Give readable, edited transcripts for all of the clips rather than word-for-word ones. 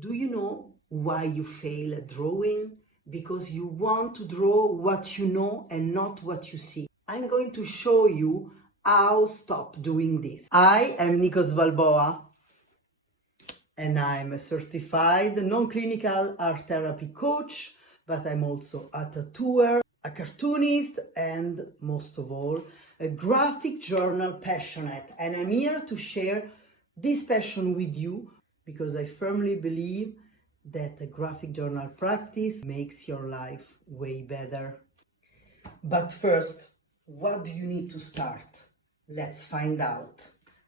Do you know why you fail at drawing? Because you want to draw what you know and not what you see. I'm going to show you how to stop doing this. I am Nikos Balboa and I'm a certified non-clinical art therapy coach, but I'm also a tattooer, a cartoonist, and most of all, a graphic journal passionate. And I'm here to share this passion with you because I firmly believe that a graphic journal practice makes your life way better. But first, what do you need to start? Let's find out.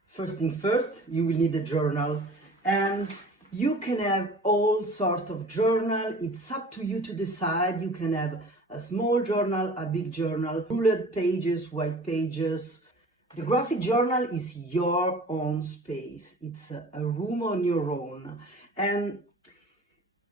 First thing first, you will need a journal, and you can have all sort of journal. It's up to you to decide. You can have a small journal, a big journal, ruled pages, white pages. The graphic journal is your own space. It's a room on your own. And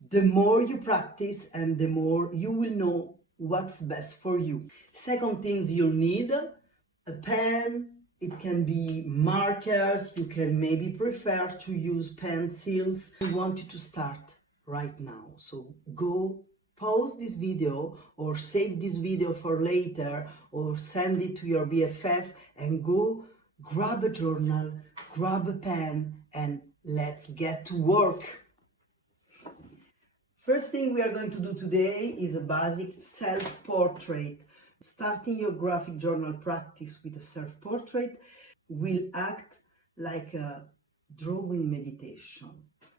the more you practice and the more you will know what's best for you. Second things you'll need, a pen. It can be markers. You can maybe prefer to use pencils. I want you to start right now. So go pause this video or save this video for later or send it to your BFF and go grab a journal, grab a pen, and let's get to work. First thing we are going to do today is a basic self-portrait. Starting your graphic journal practice with a self-portrait will act like a drawing meditation.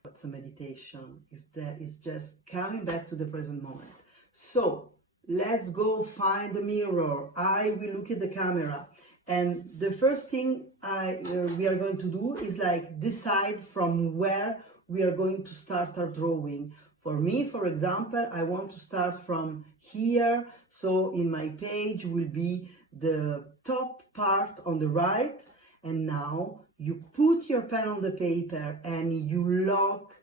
What's a meditation? It's just coming back to the present moment. So let's go find a mirror. I will look at the camera. And the first thing we are going to do is like decide from where we are going to start our drawing. For me, for example, I want to start from here. So in my page will be the top part on the right. And now you put your pen on the paper and you lock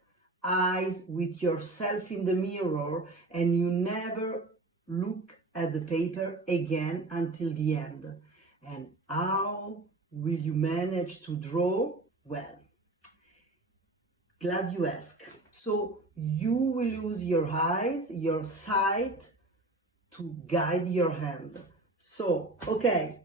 eyes with yourself in the mirror and you never look at the paper again until the end. And how will you manage to draw? Well, glad you ask. So you will use your eyes, your sight to guide your hand. So, okay,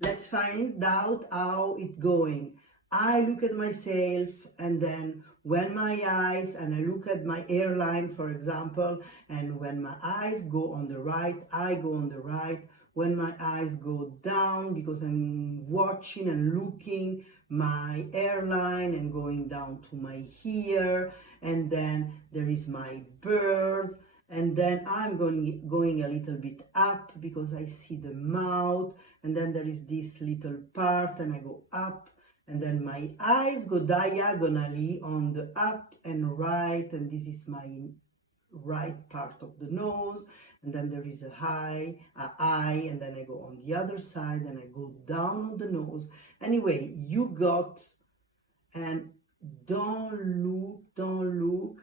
let's find out how it's going. I look at myself and then when my eyes, and I look at my hairline, for example, and when my eyes go on the right, I go on the right. When my eyes go down, because I'm watching and looking my hairline and going down to my ear, and then there is my bird, and then I'm going a little bit up because I see the mouth, and then there is this little part and I go up, and then my eyes go diagonally on the up and right, and this is my right part of the nose, and then there is a eye, and then I go on the other side and I go down on the nose. Anyway, you got, and don't look,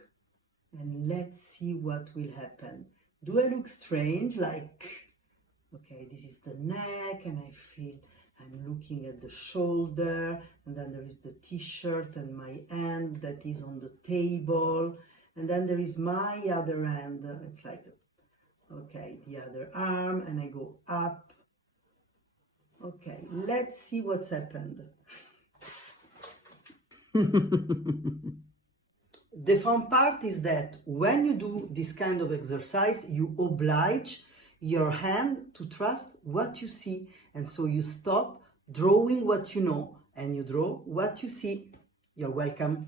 and let's see what will happen. Do I look strange? Like, okay, this is the neck, and I feel I'm looking at the shoulder, and then there is the t-shirt and my hand that is on the table, and then there is my other hand. It's like, okay, the other arm, and I go up. Okay, let's see what's happened. The fun part is that when you do this kind of exercise, you oblige your hand to trust what you see. And so you stop drawing what you know and you draw what you see. You're welcome.